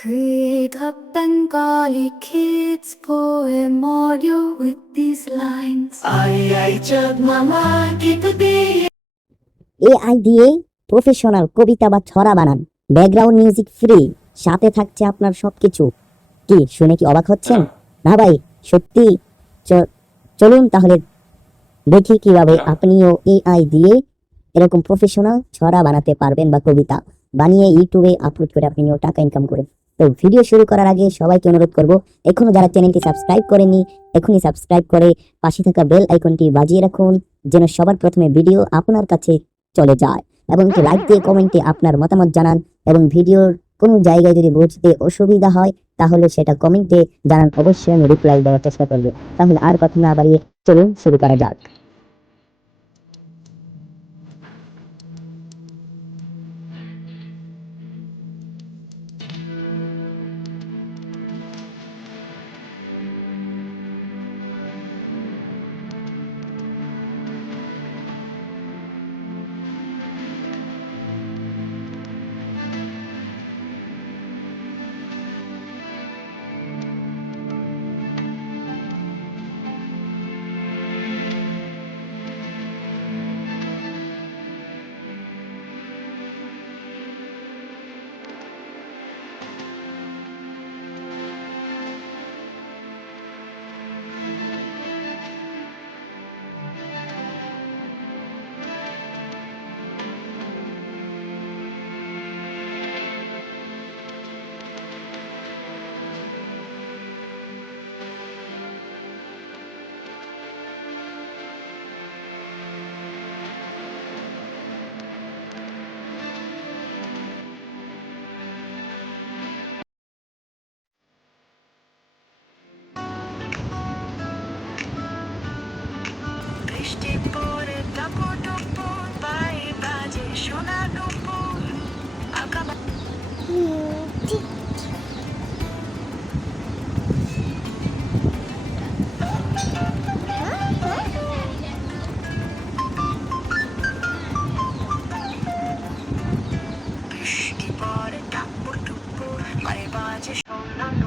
Create a Bengali kids poem audio with these lines. I, I, Chad Mama, keep the. AI দিয়ে professional কবিতা বা ছড়া বানান background music free সাথে থাকছে আপনার সবকিছু কি শুনে কি অবাক হচ্ছেন না ভাই সত্যি চ- চলুন তাহলে দেখি কীভাবে আপনিও এআই দিয়ে এরকম প্রফেশনাল ছড়া বানাতে পারবেন বা কবিতা বানিয়ে ইউটিউবে আপলোড করে আপনিও টাকা ইনকাম করুন তো ভিডিও শুরু করার আগে সবাইকে অনুরোধ করব, এখনও যারা চ্যানেলটি সাবস্ক্রাইব করেনি, এখনই সাবস্ক্রাইব করে পাশে থাকা বেল আইকনটি বাজিয়ে রাখুন, যেন সবার প্রথমে ভিডিও আপনার কাছে চলে যায়। এবং লাইক দিয়ে কমেন্টে আপনার মতামত জানান এবং ভিডিওর কোনো জায়গায় যদি বুঝতে অসুবিধা হয়, তাহলে সেটা কমেন্টে জানান, অবশ্যই আমি রিপ্লাই দেওয়ার চেষ্টা করব। তাহলে আর কথা না বাড়িয়ে চলুন শুরু করা যাক। to show.